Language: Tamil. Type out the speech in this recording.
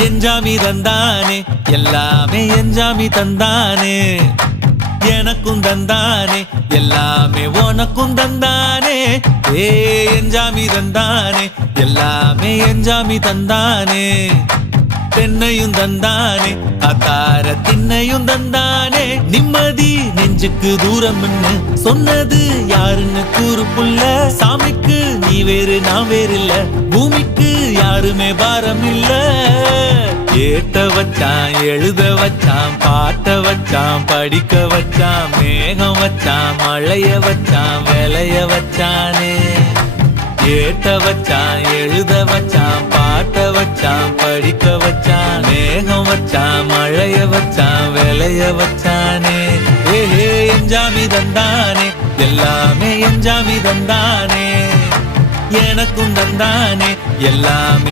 எஞ்சாமி தந்தானே எல்லாமே எஞ்சாமி தந்தானே எனக்கும் தந்தானே எல்லாமே உனக்கும் தந்தானே ஏ எஞ்சாமி தந்தானே எல்லாமே எஞ்சாமி தந்தானே தென்னையும் தந்தானே அத்தார திண்ணையும் தந்தானே நிம்மதி நெஞ்சுக்கு தூரம் சொன்னது யாருன்னு கூறு புள்ள சாமிக்கு நீ வேறு நான் வேறு இல்ல பூமிக்கு யாருமே பாரம் இல்ல ஏத்த வச்சான் எழுத வச்சான் பாட்ட வச்சான் படிக்க வச்சான் மேகம் வச்சான் மழைய வச்சான் விளைய வச்சானே ஏத்த வச்சான் எழுத வச்சான் பாட்ட வச்சான் படிக்க வச்சான் மேகம் வச்சான் மழைய வச்சான் விளைய வச்சானே ஏஹே எஞ்சாமி தந்தானே எல்லாமே எஞ்சாமி தந்தானே எனக்கும் தந்தானே எல்லாமே